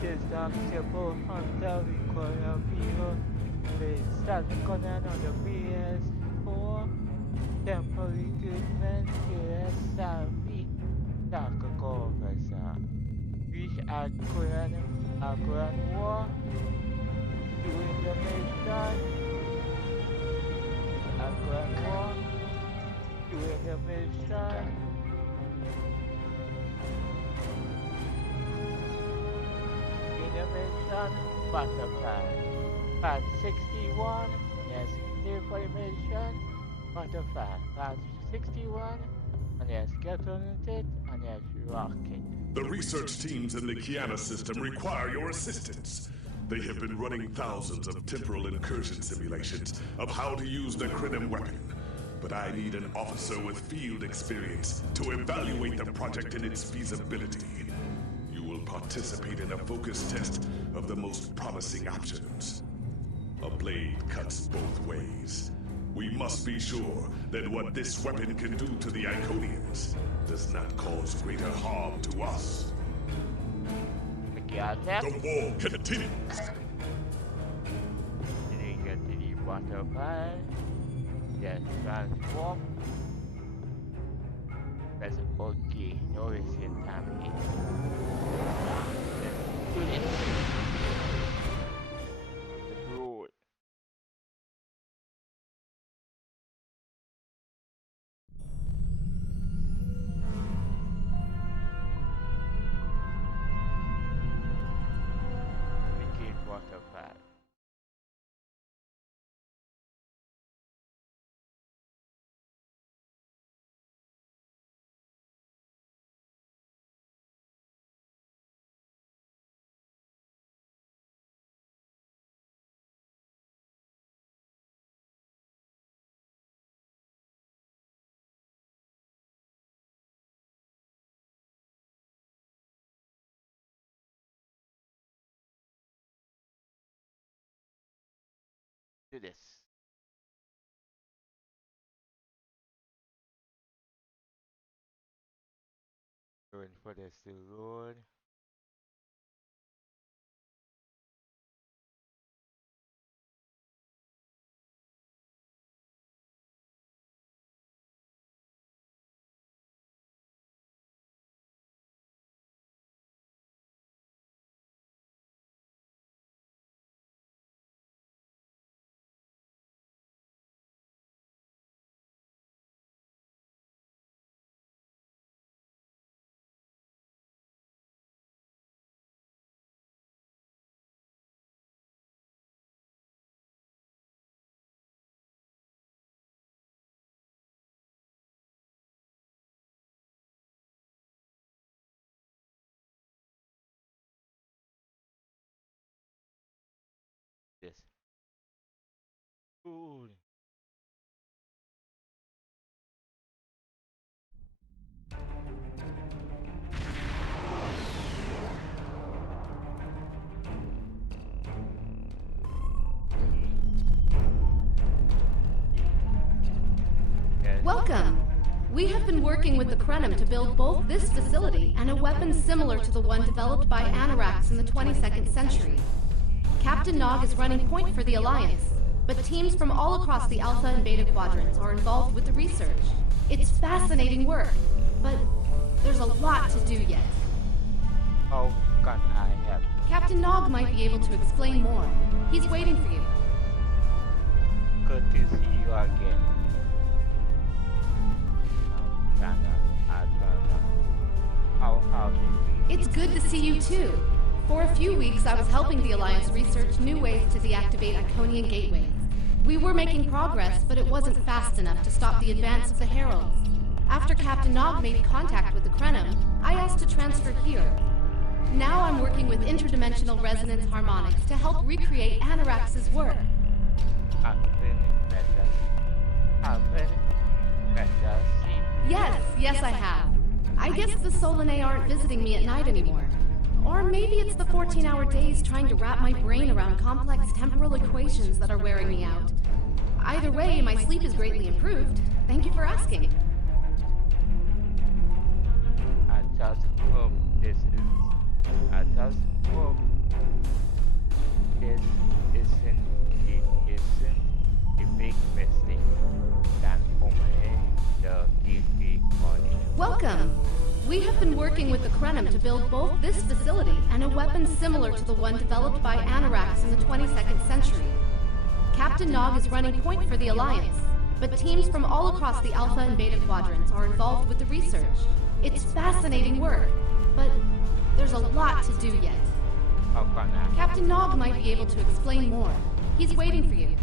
System simple hunter require people with start content on the ps4 temporal recruitment US starfleet tactical vessel which Korean War during the mission Korean War during the mission Innovation Butterfly. Part 61, yes, information Butterfly. Part 61, and yes, get on it, and yes, rocket. The research teams in the Kiana system require your assistance. They have been running thousands of temporal incursion simulations of how to use the Krenim weapon. But I need an officer with field experience to evaluate the project and its feasibility. You will participate in a focus test of the most promising options. A blade cuts both ways. We must be sure that what this weapon can do to the Iconians does not cause greater harm to us. The war continues. The butterfly. Yes, transform. That's okay. No wasting time here. Let's do this. Let's roll. Begin butterfly. Do this. Going for this to road. This. Ooh. Yes. Welcome! We have been working with the Krenim to build both this facility and a weapon similar to the one developed by Anoraks in the 22nd century. Captain Nog is running point for the Alliance, but teams from all across the Alpha and Beta quadrants are involved with the research. It's fascinating work, but there's a lot to do yet. How can I help? Captain Nog might be able to explain more. He's waiting for you. Good to see you again. How have you been? It's good to see you too. For a few weeks, I was helping the Alliance research new ways to deactivate Iconian gateways. We were making progress, but it wasn't fast enough to stop the advance of the Heralds. After Captain Nog made contact with the Krenim, I asked to transfer here. Now I'm working with interdimensional resonance harmonics to help recreate Anorax's work. Yes, I have. I guess the Solanae aren't visiting me at night anymore. Or maybe it's the 14-hour days trying to wrap my brain around complex temporal equations that are wearing me out. Either way, my sleep is greatly improved. Thank you for asking. I just hope this is Just hope this isn't a big mistake that only the TV audience. Welcome! We have been working with the Krenim to build both this facility and a weapon similar to the one developed by Anoraks in the 22nd century. Captain Nog is running point for the Alliance, but teams from all across the Alpha and Beta quadrants are involved with the research. It's fascinating work, but there's a lot to do yet. Captain Nog might be able to explain more. He's waiting for you.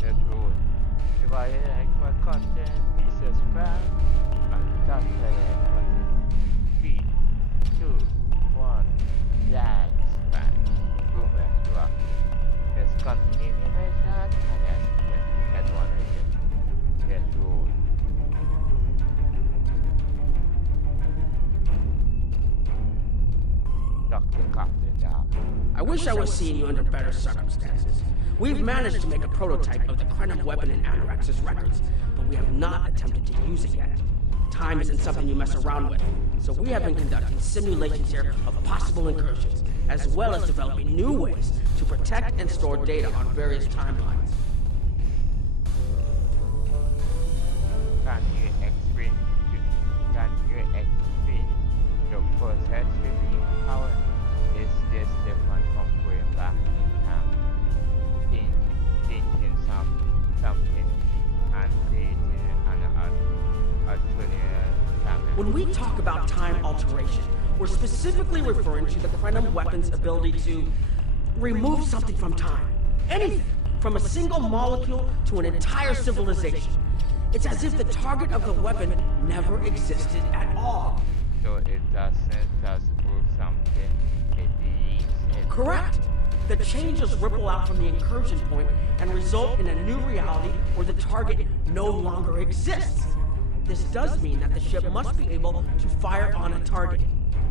That's good. If I like my content, please subscribe and don't forget button. 3, 2, 1, that's back. Boom, that's rock. Let's continue animation and that's one again. That's good. I wish I was seeing you under better circumstances. We've managed to make a prototype of the Krenim weapon in Anorax's records, but we have not attempted to use it yet. Time isn't something you mess around with, so we have been conducting simulations here of possible incursions, as well as developing new ways to protect and store data on various timelines. Can you explain the process really? How is this different from going back in time, changing something and creating an alternate timeline? When we talk about time alteration, we're specifically referring to the Krenim weapon's ability to remove something from time. Anything, from a single molecule to an entire civilization. It's as if the target of the weapon never existed at all. So it doesn't just move something, it deletes it. Correct. The changes ripple out from the incursion point and result in a new reality where the target no longer exists. This does mean that the ship must be able to fire on a target.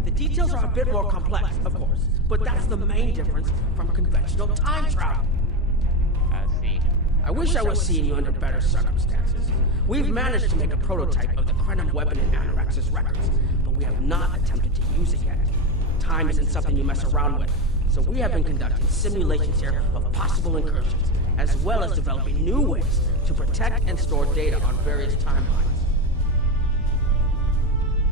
The details are a bit more complex, of course, but that's the main difference from conventional time travel. I see. I wish I was seeing you under better circumstances. We've managed to make a prototype of the Krenim weapon in Anorax's records, but we have not attempted to use it yet. Time isn't something you mess around with, so we have been conducting simulations here of possible incursions, as well as developing new ways to protect and store data on various timelines.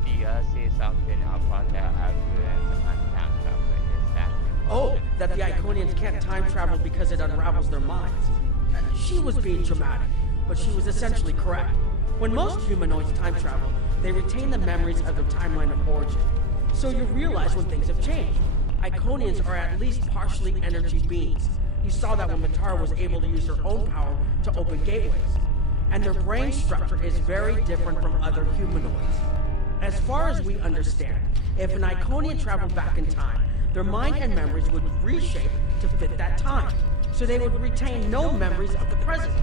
Do you say something about the algorithms and time travel? Is that? Oh, that the Iconians can't time travel because it unravels their minds. She was being dramatic, but she was essentially correct. When most humanoids time travel, they retain the memories of their timeline of origin. So you realize when things have changed. Iconians are at least partially energy beings. You saw that when Matar was able to use her own power to open gateways. And their brain structure is very different from other humanoids. As far as we understand, if an Iconian traveled back in time, their mind and memories would reshape to fit that time. So they would retain no memories of the present.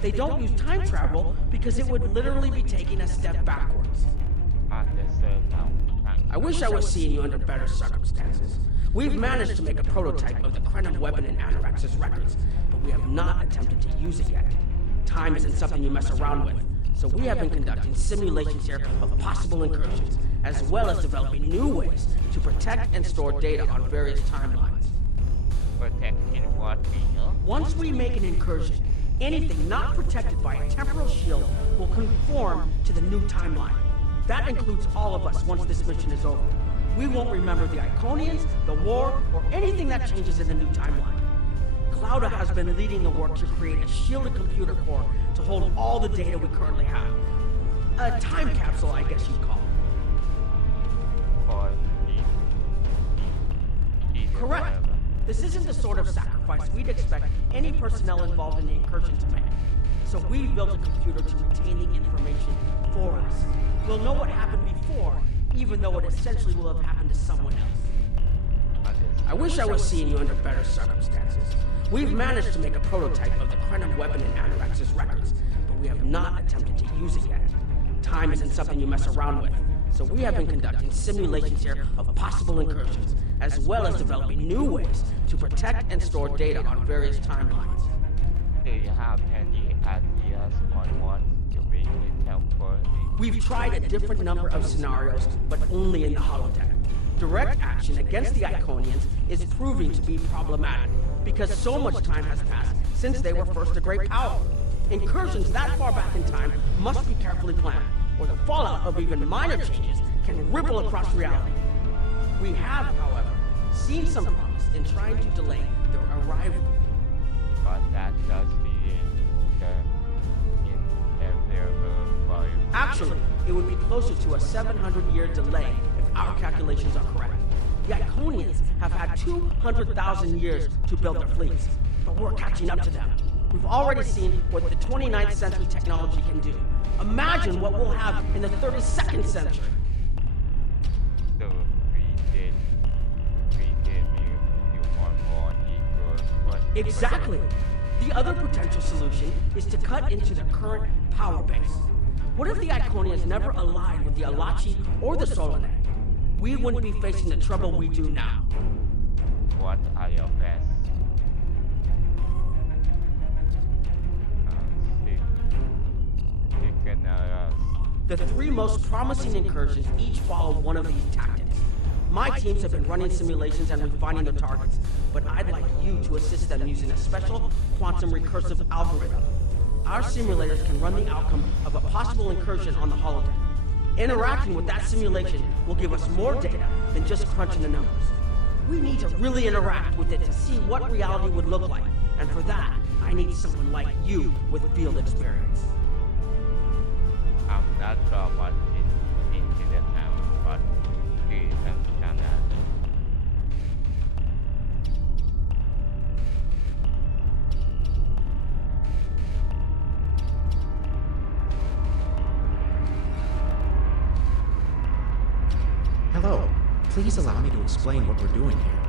They don't use time travel because it would literally be taking a step backwards. Understood now. Thanks. I wish I was seeing you under better circumstances. We've managed to make a prototype of the Krenim weapon in Anorax's records, but we have not attempted to use it yet. Time isn't something you mess around with, so we have been conducting simulations here of possible incursions, as well as developing new ways to protect and store data on various timelines. Protecting what we know? Once we make an incursion, anything not protected by a temporal shield will conform to the new timeline. That includes all of us once this mission is over. We won't remember the Iconians, the war, or anything that changes in the new timeline. Clouda has been leading the work to create a shielded computer core to hold all the data we currently have. A time capsule, I guess you'd call it. Or Correct. This isn't the sort of sacrifice we'd expect any personnel involved in the incursion to make. So we've built a computer to retain the information for us. We'll know what happened before, even though it essentially will have happened to someone else. I wish I was seeing you under better circumstances. We've managed to make a prototype of the Krenim weapon in Anorax's records, but we have not attempted to use it yet. Time isn't something you mess around with, so we have been conducting simulations here of possible incursions, as well as developing new ways to protect and store data on various timelines. do you have any ideas on what to make it temporary? We've tried a different number of scenarios, but only in the holodeck. Direct action against the Iconians is proving to be problematic, because so much time has passed since they were first a great power. Incursions that far back in time must be carefully planned, or the fallout of even minor changes can ripple across reality. We have, however, seen some promise in trying to delay their arrival. But that does the inevitable volume. Actually, it would be closer to a 700-year delay if our calculations are correct. The Iconians have had 200,000 years to build their fleets, but we're catching up to them. We've already seen what the 29th century technology can do. Imagine what we'll have in the 32nd century. So we did you want more equals what? Exactly. The other potential solution is to cut into the current power base. What if the Iconians never allied with the Alachi or the Solonet? We wouldn't be facing the trouble we do now. What are your best? The three most promising incursions each follow one of these tactics. My teams have been running simulations and refining their targets, but I'd like you to assist them using a special quantum recursive algorithm. Our simulators can run the outcome of a possible incursion on the holodeck. Interacting with that simulation will give us more data than just crunching the numbers. We need to really interact with it to see what reality would look like, and for that, I need someone like you with field experience. I'm not sure what is in the town, but please understand that. Hello. Please allow me to explain what we're doing here.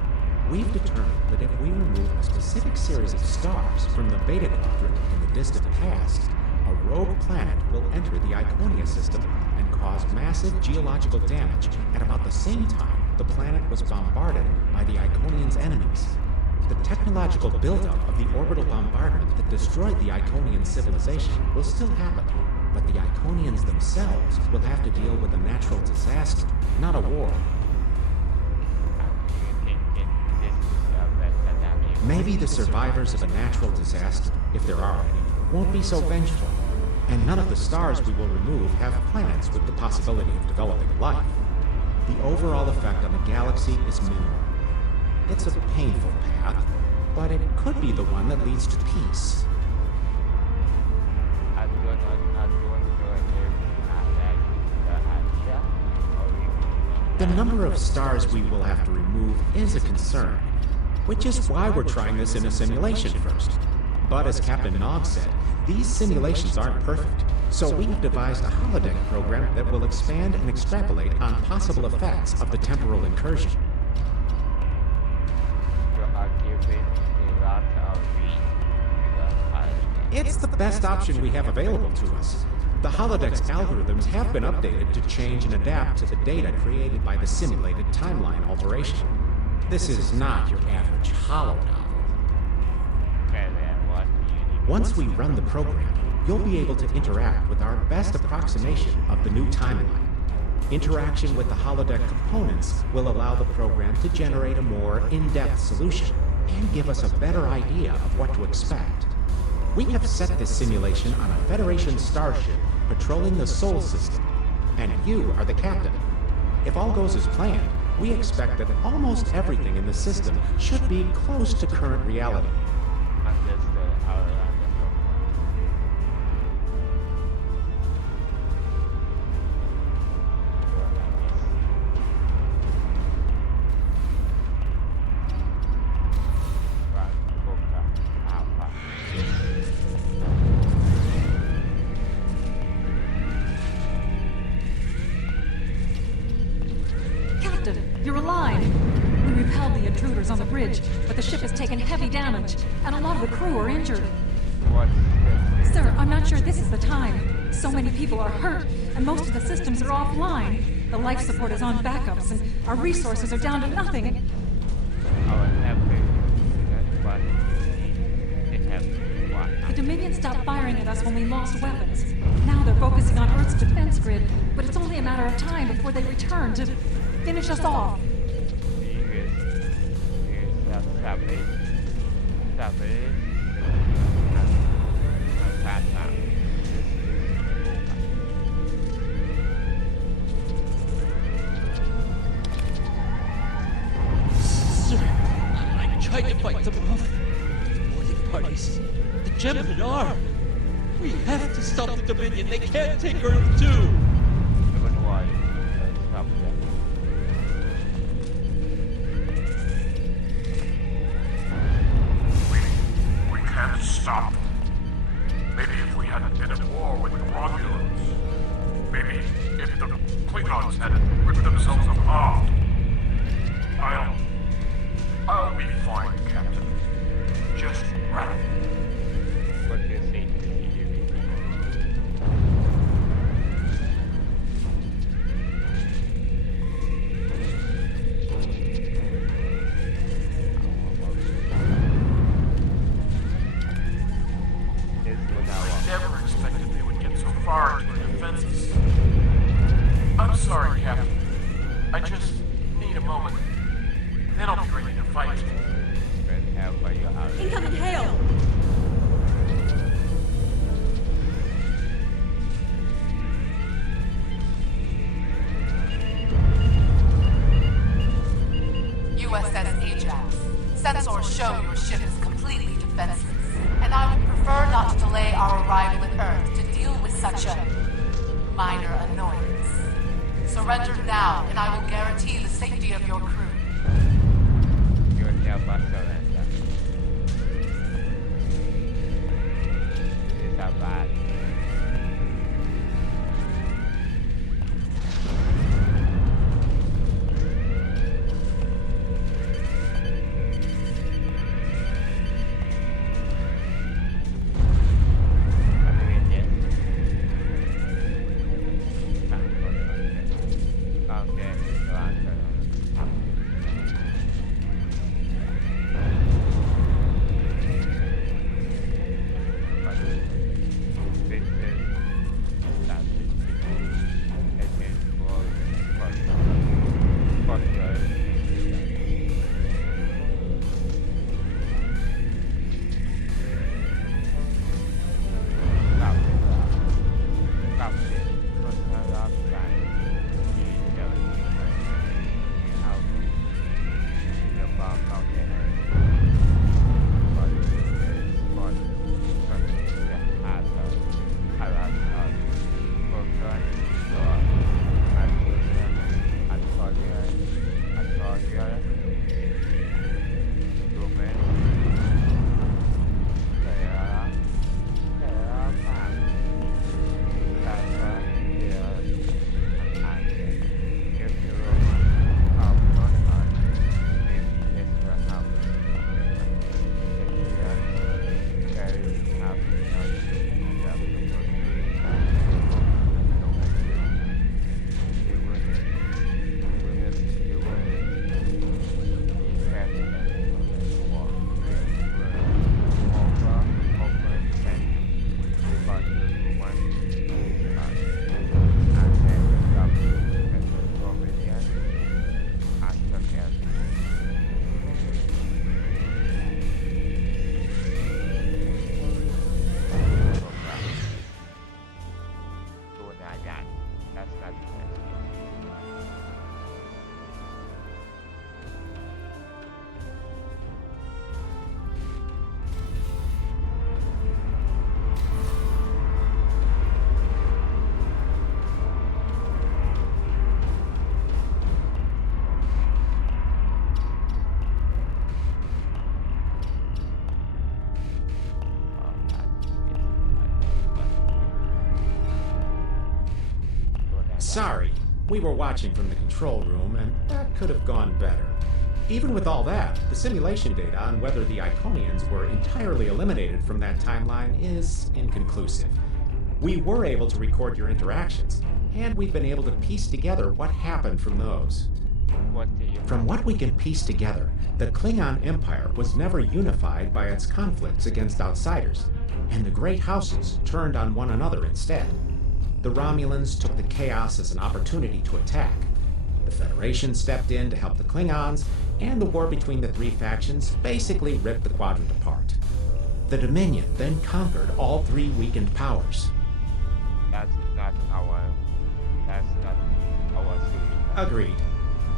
We've determined that if we remove a specific series of stars from the Beta Quadrant in the distant past, a rogue planet will enter the Iconia system and cause massive geological damage at about the same time the planet was bombarded by the Iconians' enemies. The technological buildup of the orbital bombardment that destroyed the Iconian civilization will still happen, but the Iconians themselves will have to deal with a natural disaster, not a war. Maybe the survivors of a natural disaster, if there are any, won't be so vengeful. And none of the stars we will remove have planets with the possibility of developing life. The overall effect on the galaxy is minimal. It's a painful path, but it could be the one that leads to peace. The number of stars we will have to remove is a concern, which is why we're trying this in a simulation first. But as Captain Nog said, these simulations aren't perfect, so we have devised a holodeck program that will expand and extrapolate on possible effects of the temporal incursion. It's the best option we have available to us. The holodeck's algorithms have been updated to change and adapt to the data created by the simulated timeline alteration. This is not your average holo novel. Once we run the program, you'll be able to interact with our best approximation of the new timeline. Interaction with the holodeck components will allow the program to generate a more in-depth solution and give us a better idea of what to expect. We have set this simulation on a Federation starship patrolling the Sol system, and you are the captain. If all goes as planned, we expect that almost everything in the system should be close to current reality. You're alive! We repelled the intruders on the bridge, but the ship has taken heavy damage, and a lot of the crew are injured. Sir, I'm not sure this is the time. So many people are hurt, and most of the systems are offline. The life support is on backups, and our resources are down to nothing. The Dominion Iconians stopped firing at us when we lost weapons. Now they're focusing on Earth's defense grid, but it's only a matter of time before they return to finish us off. Sir, I tried to fight them off. The boarding parties, the Gemini are. We have to stop the Dominion. They can't take Earth too. We can't stop them. Maybe if we hadn't been at war with the Romulans. Maybe if the Klingons hadn't ripped themselves apart. I'll be fine, Captain. Just run. What do you think? Never expected they would get so far into our defenses. I'm sorry, Captain. I just need a moment. Then I'll be ready to fight. Incoming hail! USS Ajax. Sensors show your ship is completely defenseless, and I would prefer not to delay our arrival at Earth to deal with such a minor annoyance. Surrender now, and I will guarantee the safety of your crew. You'll help us surrender. It's a bad. Sorry, we were watching from the control room, and that could have gone better. Even with all that, the simulation data on whether the Iconians were entirely eliminated from that timeline is inconclusive. We were able to record your interactions, and we've been able to piece together what happened from those. From what we can piece together, the Klingon Empire was never unified by its conflicts against outsiders. and the great houses turned on one another instead. The Romulans took the chaos as an opportunity to attack. The Federation stepped in to help the Klingons, and the war between the three factions basically ripped the quadrant apart. The Dominion then conquered all three weakened powers. That's not our series. Agreed.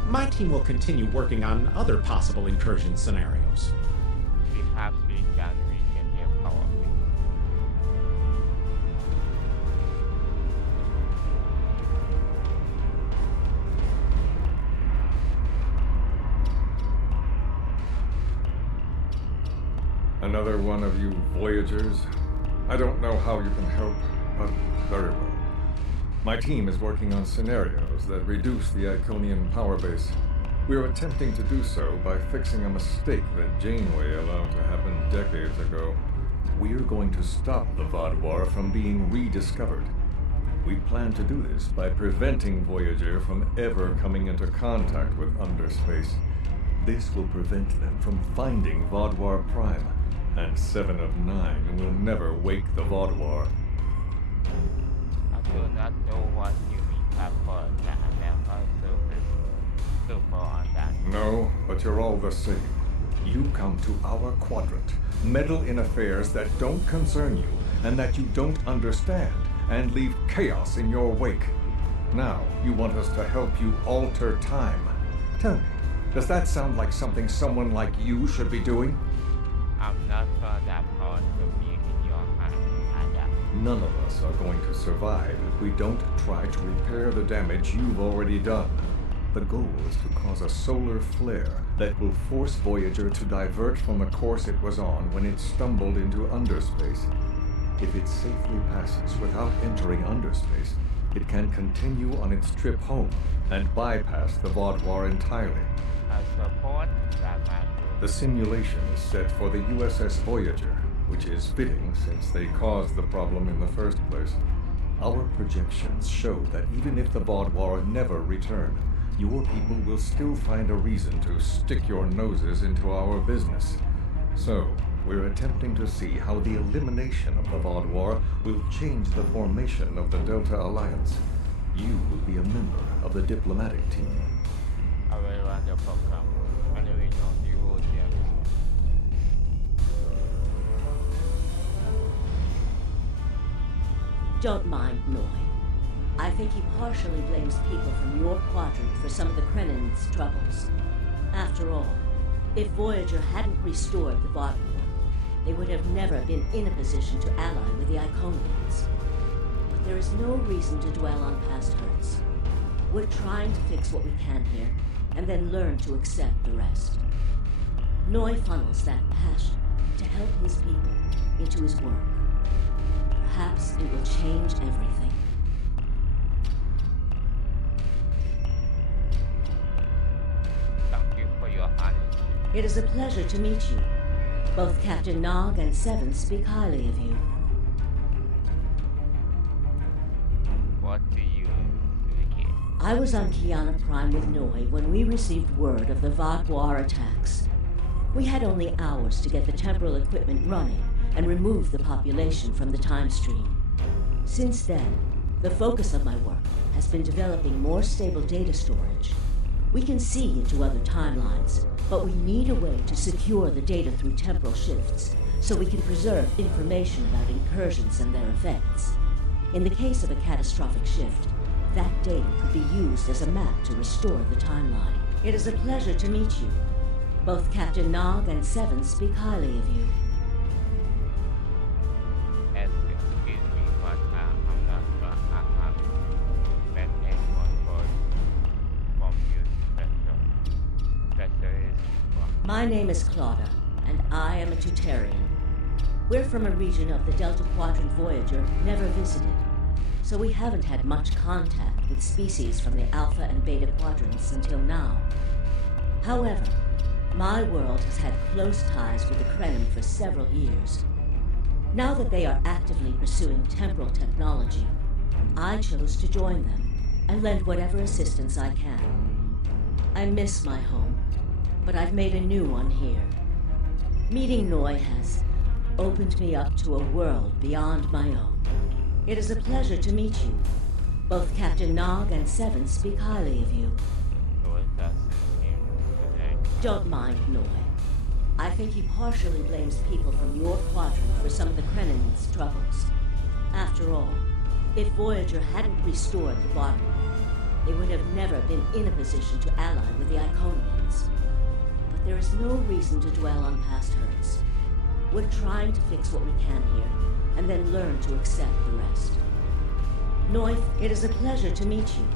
My team will continue working on other possible incursion scenarios. We have three generation their power. Another one of you Voyagers? I don't know how you can help, but very well. My team is working on scenarios that reduce the Iconian power base. We're attempting to do so by fixing a mistake that Janeway allowed to happen decades ago. We're going to stop the Vaadwaur from being rediscovered. We plan to do this by preventing Voyager from ever coming into contact with underspace. This will prevent them from finding Vaadwaur Prime, and 7 of 9 will never wake the Vaadwaur. I do not know what you mean by port. I never surfaced super on that. No, but you're all the same. You come to our quadrant, meddle in affairs that don't concern you and that you don't understand, and leave chaos in your wake. Now, you want us to help you alter time. Tell me, does that sound like something someone like you should be doing? I'm not sure that power to be in your hands. None of us are going to survive if we don't try to repair the damage you've already done. The goal is to cause a solar flare that will force Voyager to divert from the course it was on when it stumbled into underspace. If it safely passes without entering underspace, it can continue on its trip home and bypass the Vaadwaur entirely. I support that man. The simulation is set for the USS Voyager, which is fitting since they caused the problem in the first place. Our projections show that even if the Vaadwaur never return, your people will still find a reason to stick your noses into our business. So, we're attempting to see how the elimination of the Vaadwaur will change the formation of the Delta Alliance. You will be a member of the diplomatic team. I will run the program. And we know you will see episode. Don't mind Noy. I think he partially blames people from your quadrant for some of the Krennin's troubles. After all, if Voyager hadn't restored the Vaadwaur, they would have never been in a position to ally with the Iconians. But there is no reason to dwell on past hurts. We're trying to fix what we can here, and then learn to accept the rest. Noy funnels that passion to help his people into his work. Perhaps it will change everything. Thank you for your honesty. It is a pleasure to meet you. Both Captain Nog and Seven speak highly of you. What do you indicate? I was on Kiana Prime with Noy when we received word of the Vaadwaur attacks. We had only hours to get the temporal equipment running and remove the population from the time stream. Since then, the focus of my work has been developing more stable data storage. We can see into other timelines, but we need a way to secure the data through temporal shifts so we can preserve information about incursions and their effects. In the case of a catastrophic shift, that data could be used as a map to restore the timeline. It is a pleasure to meet you. Both Captain Nog and Seven speak highly of you. Excuse me, but I'm not sure I have met anyone from you specialist. My name is Claudia, and I am a Tutarian. We're from a region of the Delta Quadrant Voyager never visited, so we haven't had much contact with species from the Alpha and Beta quadrants until now. However, my world has had close ties with the Krenim for several years. Now that they are actively pursuing temporal technology, I chose to join them and lend whatever assistance I can. I miss my home, but I've made a new one here. Meeting Noy has opened me up to a world beyond my own. It is a pleasure to meet you. Both Captain Nog and Seven speak highly of you. Don't mind Noi. I think he partially blames people from your quadrant for some of the Krennin's troubles. After all, if Voyager hadn't restored the bottom, they would have never been in a position to ally with the Iconians. But there is no reason to dwell on past hurts. We're trying to fix what we can here, and then learn to accept the rest. Noith, it is a pleasure to meet you.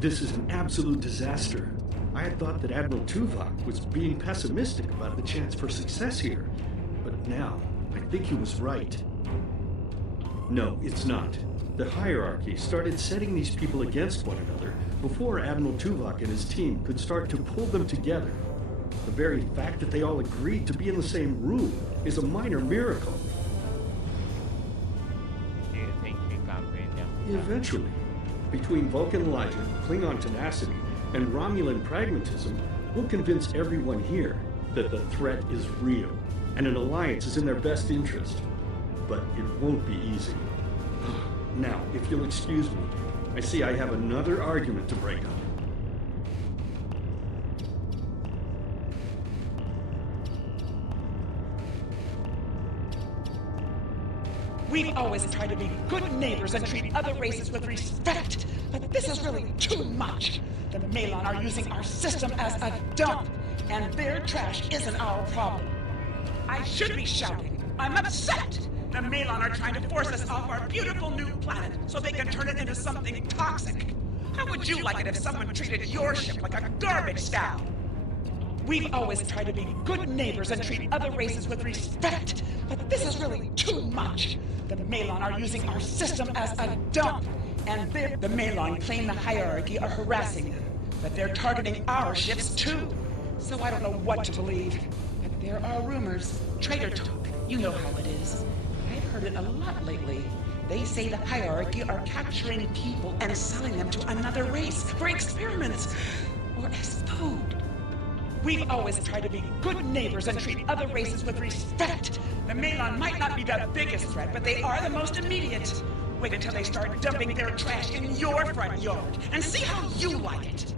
This is an absolute disaster. I had thought that Admiral Tuvok was being pessimistic about the chance for success here, but now I think he was right. No, it's not. The hierarchy started setting these people against one another before Admiral Tuvok and his team could start to pull them together. The very fact that they all agreed to be in the same room is a minor miracle. Do you think you can bring them? Eventually, between Vulcan logic, Klingon tenacity, and Romulan pragmatism, we'll convince everyone here that the threat is real, and an alliance is in their best interest. But it won't be easy. Now, if you'll excuse me, I see I have another argument to break up. We've always tried to be good neighbors and treat other races with respect, but this is really too much. The Malon are using our system as a dump, and their trash isn't our problem. I should be shouting. I'm upset. The Malon are trying to force us off our beautiful new planet so they can turn it into something toxic. How would you like it if someone treated your ship like a garbage scow? We've always tried to be good neighbors and treat other races with respect, but this is really too much. The Malon are using our system as a dump, and the Malon claim the hierarchy are harassing them, but they're targeting our ships too. So I don't know what to believe. But there are rumors, traitor talk, you know how it is. I've heard it a lot lately. They say the hierarchy are capturing people and selling them to another race for experiments or as food. We've always tried to be good neighbors and treat other races with respect. The Malon might not be the biggest threat, but they are the most immediate. Wait until they start dumping their trash in your front yard and see how you like it.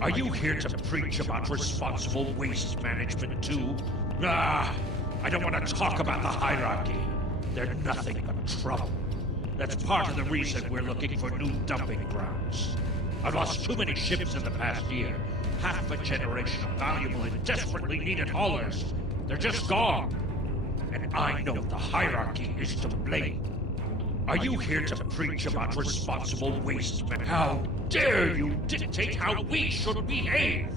Are you here to preach about responsible waste management too? Ah, I don't want to talk about the hierarchy. They're nothing but trouble. That's part of the reason we're looking for new dumping grounds. I've lost too many ships in the past year. Half a generation of valuable and desperately needed haulers. They're just gone. And I know the hierarchy is to blame. Are you here to preach about responsible waste management? How dare you dictate how we should behave?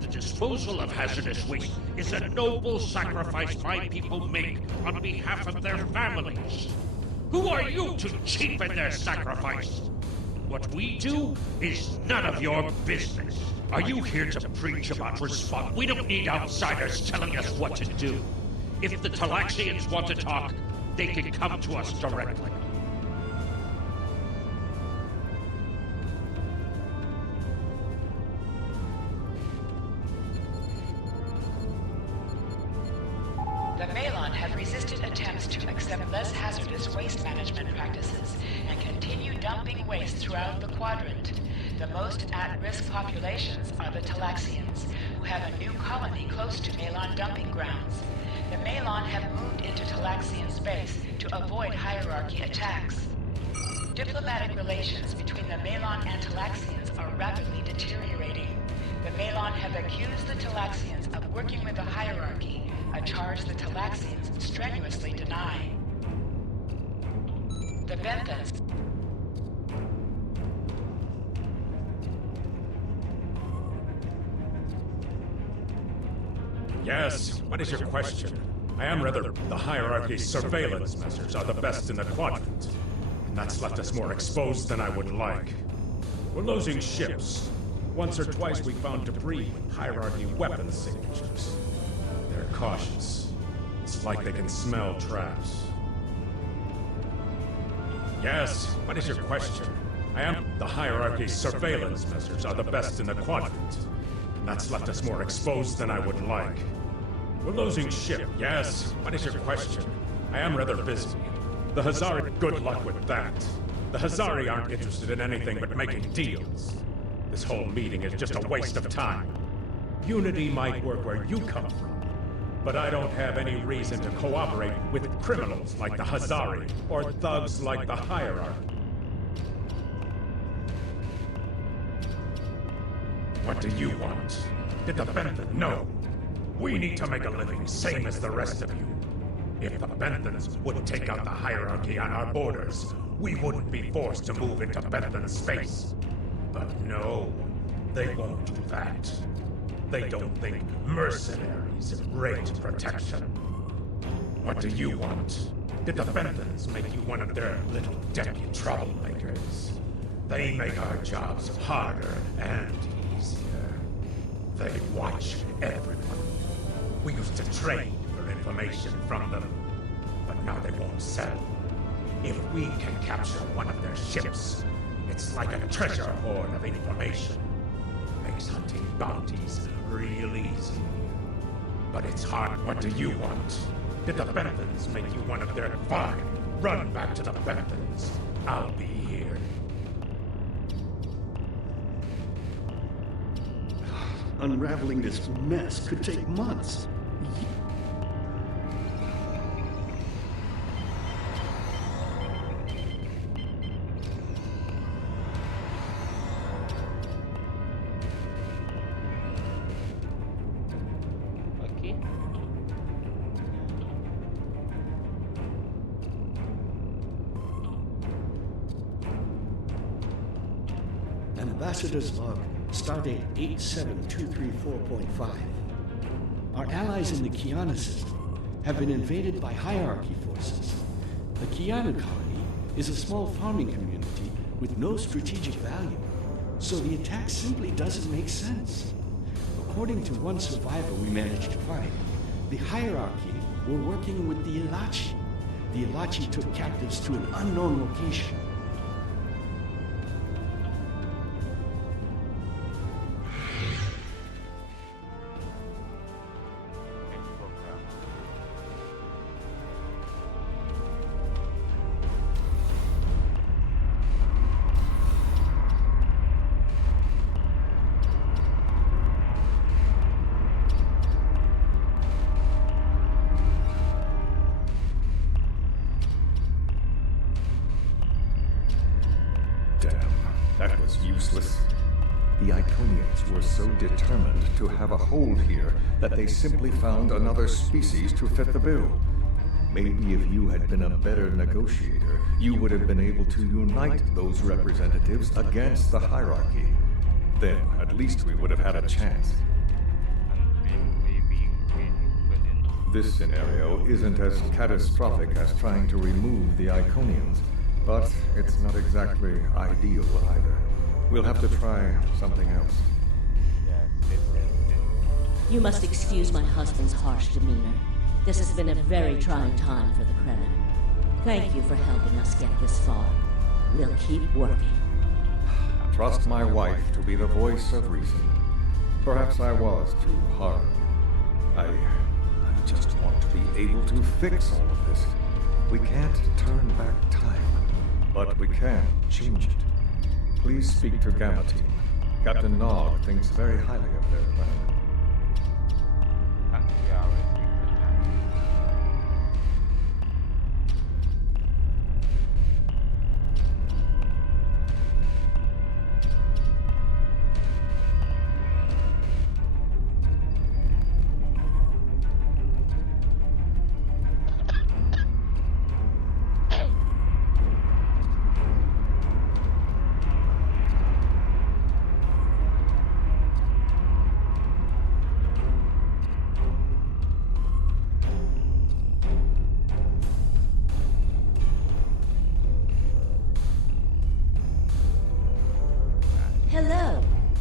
The disposal of hazardous waste is a noble sacrifice my people make on behalf of their families. Who are you to cheapen their sacrifice? What we do is none of your business. Are you here to preach about response? We don't need outsiders telling us what to do. If the Talaxians want to talk, they can come to us directly. The Malon have resisted attempts to accept less hazardous waste management practices and continue dumping waste throughout the quadrant. The most at-risk populations are the Talaxians, who have a new colony close to Malon dumping grounds. The Malon have moved into Talaxian space to avoid hierarchy attacks. Diplomatic relations between the Malon and Talaxians are rapidly deteriorating. The Malon have accused the Talaxians of working with the hierarchy, a charge the Talaxians strenuously deny. The Benthans Yes, what is your question? I am rather... The hierarchy's surveillance measures are the best in the quadrant. And that's left us more exposed than I would like. We're losing ships. Once or twice we found debris with hierarchy weapon signatures. They're cautious. It's like they can smell traps. Yes, what is your question? I am... The hierarchy's surveillance measures are the best in the quadrant. And that's left us more exposed than I would like. We're losing ship. Yes, what is your question? I am rather busy. The Hazari... Good luck with that. The Hazari aren't interested in anything but making deals. This whole meeting is just a waste of time. Unity might work where you come from, but I don't have any reason to cooperate with criminals like the Hazari or thugs like the Hierarchy. What do you want? Did the Benthans? No. We need to make a living, same as the rest of you. If the Benthans would take out the hierarchy on our borders, we wouldn't be forced to move into Benthan space. But no, they won't do that. They don't think mercenaries rate protection. What do you want? Did the Benthans make you one of their little deputy troublemakers? They make our jobs harder and easier. They watch everyone. We used to trade for information from them, but now they won't sell. If we can capture one of their ships, it's like a treasure hoard of information. Makes hunting bounties real easy. But it's hard. What do you want? Did the Benthans make you one of their... Fine. Run back to the Benthans. I'll be here. Unraveling this mess could take months. Okay. Ambassador's log, stardate 87234.5. Our allies in the Kiana system have been invaded by hierarchy forces. The Kiana colony is a small farming community with no strategic value, so the attack simply doesn't make sense. According to one survivor we managed to find, the hierarchy were working with the Ilachi. The Ilachi took captives to an unknown location. That was useless. The Iconians were so determined to have a hold here that they simply found another species to fit the bill. Maybe if you had been a better negotiator, you would have been able to unite those representatives against the hierarchy. Then, at least we would have had a chance. This scenario isn't as catastrophic as trying to remove the Iconians, but it's not exactly ideal either. We'll have to try something else. You must excuse my husband's harsh demeanor. This has been a very trying time for the Krenim. Thank you for helping us get this far. We'll keep working. Trust my wife to be the voice of reason. Perhaps I was too hard. I just want to be able to fix all of this. We can't turn back time, but we can change it. Please speak to Gamma Team. Captain Nog thinks very highly of their plan.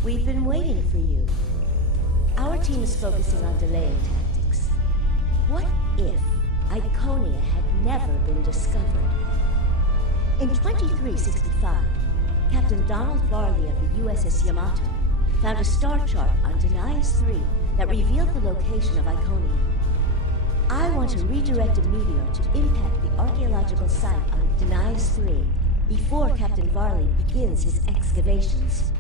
We've been waiting for you. Our team is focusing on delaying tactics. What if Iconia had never been discovered? In 2365, Captain Donald Varley of the USS Yamato found a star chart on Denias 3 that revealed the location of Iconia. I want to redirect a meteor to impact the archaeological site on Denias 3 before Captain Varley begins his excavations.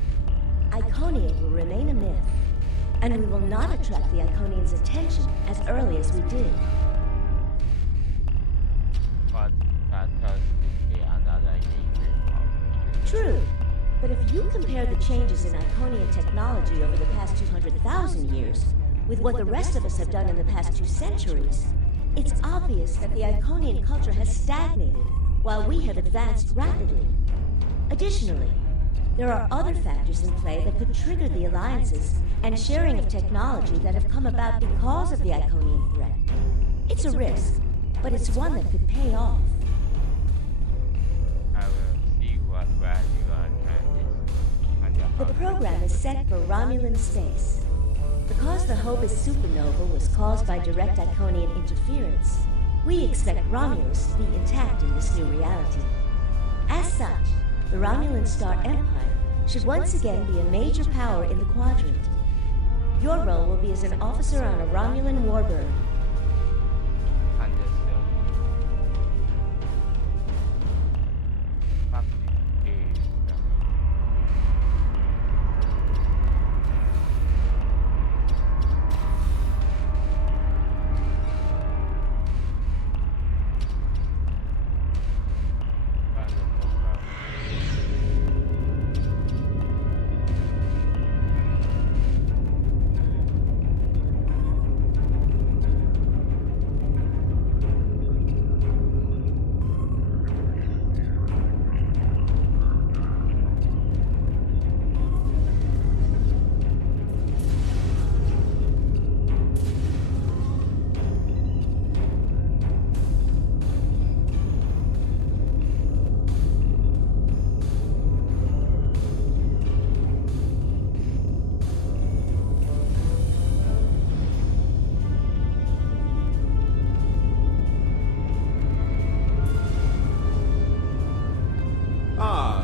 Iconia will remain a myth, and we will not attract the Iconians' attention as early as we did. But that does be another gateway. True, but if you compare the changes in Iconian technology over the past 200,000 years with what the rest of us have done in the past 2 centuries, it's obvious that the Iconian culture has stagnated while we have advanced rapidly. Additionally, there are other factors in play that could trigger the alliances and sharing of technology that have come about because of the Iconian threat. It's a risk, but it's one that could pay off. I will see what value I can. The program is set for Romulan space. Because the Hobus supernova was caused by direct Iconian interference, we expect Romulus to be intact in this new reality. As such, the Romulan Star Empire should once again be a major power in the quadrant. Your role will be as an officer on a Romulan warbird. Understood.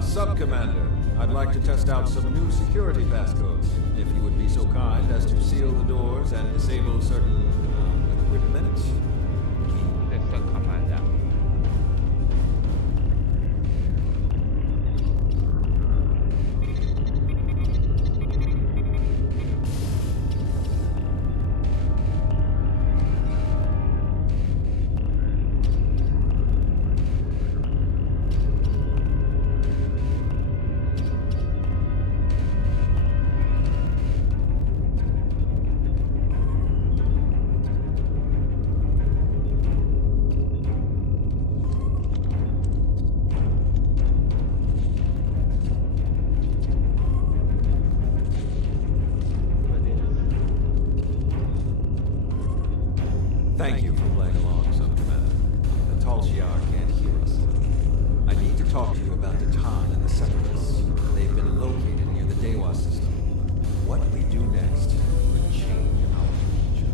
Sub-Commander, I'd like to test out some new security passcodes. If you would be so kind as to seal the doors and disable certain equipment. Mr. Commander. Thank you for playing along, Sub-Commander. The Talshiar can't hear us. I need to talk to you about the Tan and the Separatists. They've been located near the Dewa system. What we do next could change our future.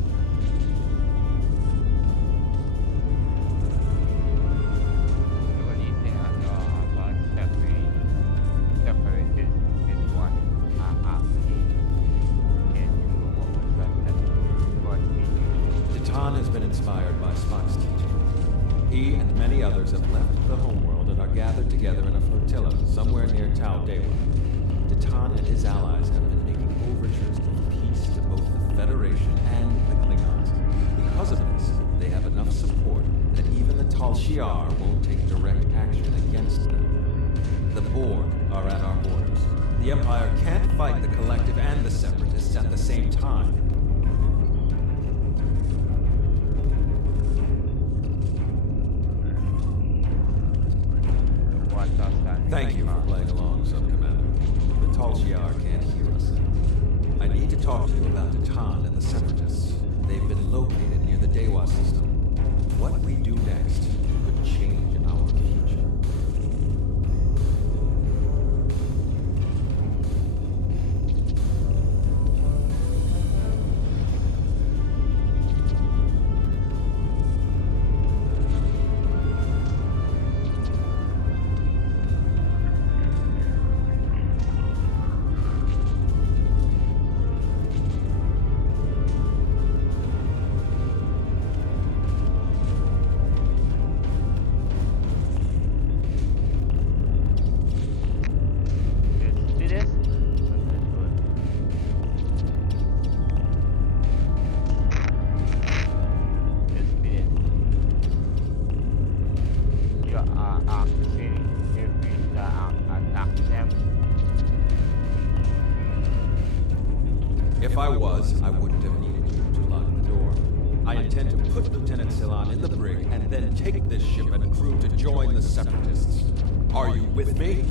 What do you think I know about separate this one? Can you go over what we do? Tan has been inspired by Spock's teaching. He and many others have left the homeworld and are gathered together in a flotilla somewhere near Tau Dewa. Tan and his allies have been making overtures of peace to both the Federation and the Klingons. Because of this, they have enough support that even the Tal Shiar won't take direct action against them. The Borg are at our borders. The Empire can't fight the Collective and the Separatists at the same time. Thank you for playing along, Sub-Commander. The Talshiar can't hear us. I need to talk to you about the Tan and the Separatists. They've been located near the Dewa system. What we do next could change our future. You are asking if we attack them. If I was, I wouldn't have needed you to lock the door. I intend to put Lieutenant Ceylon in the brig and then take this ship and crew to join the Separatists. Are you with me?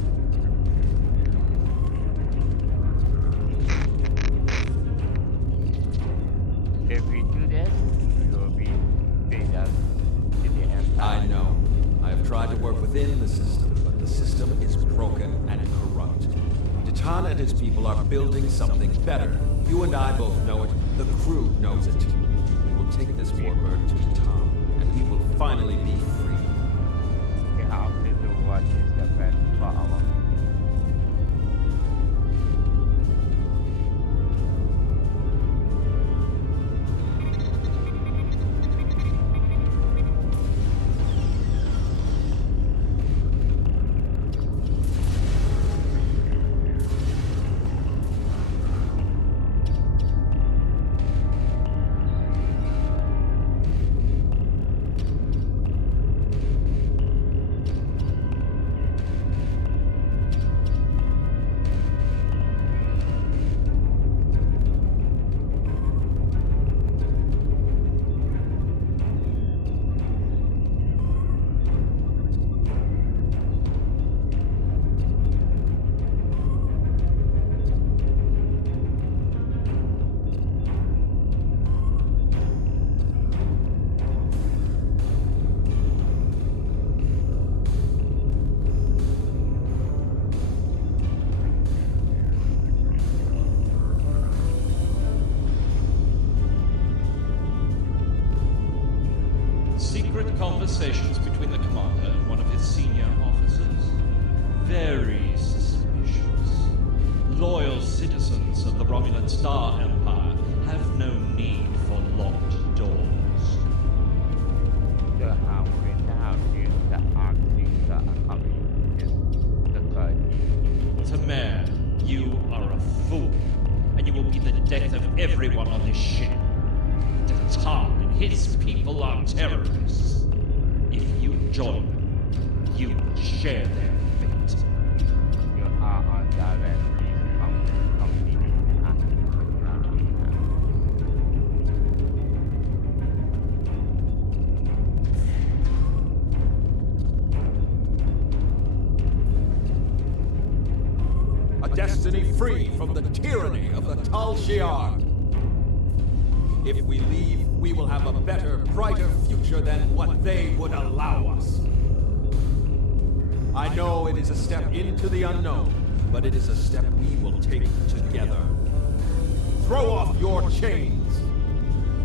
If we do this, we will be bigger to the Empire. I know. I have tried to work within the system, but the system is broken and corrupt. Titan and his people are building something better. You and I both know it. The crew knows it. We will take this warbird to Titan, and we will finally be free. We have to do what is the best for our people. Secret conversations between the commander and one of his senior officers. Very suspicious. Loyal citizens of the Romulan Star Empire have no need for locked doors. The house without you, the arctic, the coming is the curtain. Tamer, you are a fool, and you will be the death of everyone on this ship. Titan and his people are terrorists. If you join them, you will share their fate. You are on direct risk of completing the A destiny free from the tyranny of the Tal Shiar. If we leave, we will have a better, brighter future than what they would allow us. I know it is a step into the unknown, but it is a step we will take together. Throw off your chains.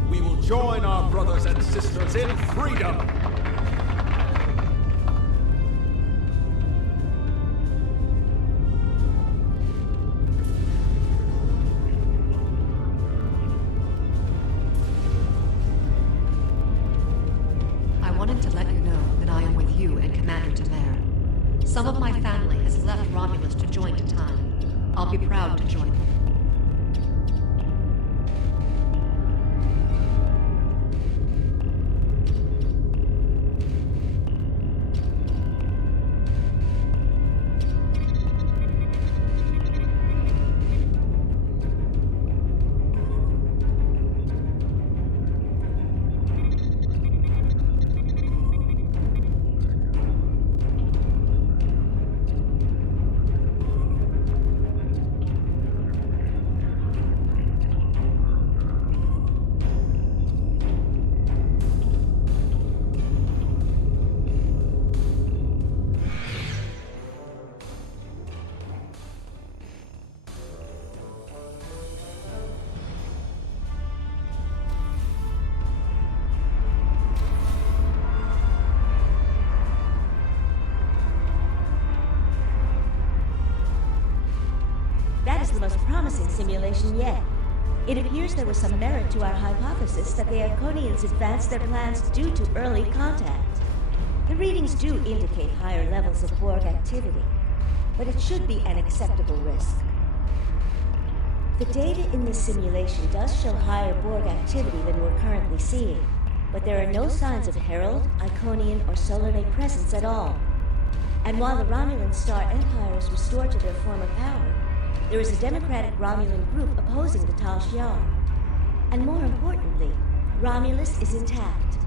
We will join our brothers and sisters in freedom. I wanted to let you know that I am with you and Commander Tamer. Some of my family has left Romulus to join Titan. I'll be proud to join them. That is the most promising simulation yet. It appears there was some merit to our hypothesis that the Iconians advanced their plans due to early contact. The readings do indicate higher levels of Borg activity, but it should be an acceptable risk. The data in this simulation does show higher Borg activity than we're currently seeing. but there are no signs of Herald, Iconian, or Solarne presence at all. And while the Romulan Star Empire is restored to their former power, there is a democratic Romulan group opposing the tacial. And more importantly, Romulus is intact.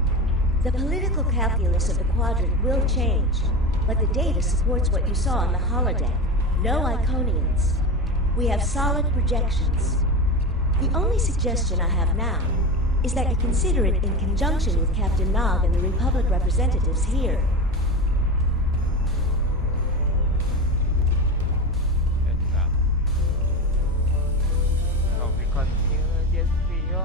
The political calculus of the Quadrant will change, but the data supports what you saw on the holodeck. No Iconians. We have solid projections. The only suggestion I have now is that you consider it in conjunction with Captain Nog and the Republic representatives here. So we continue this video.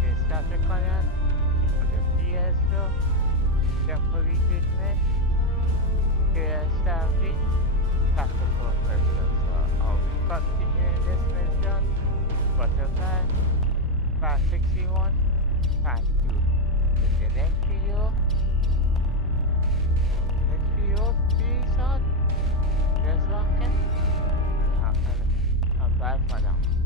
In startrek on the ps4, temporal recruitment, starfleet, tactical person. So I'll be continuing this mission. Butterfly, part 61, part 2. In the next video, peace out. There's rocket. Bye for now.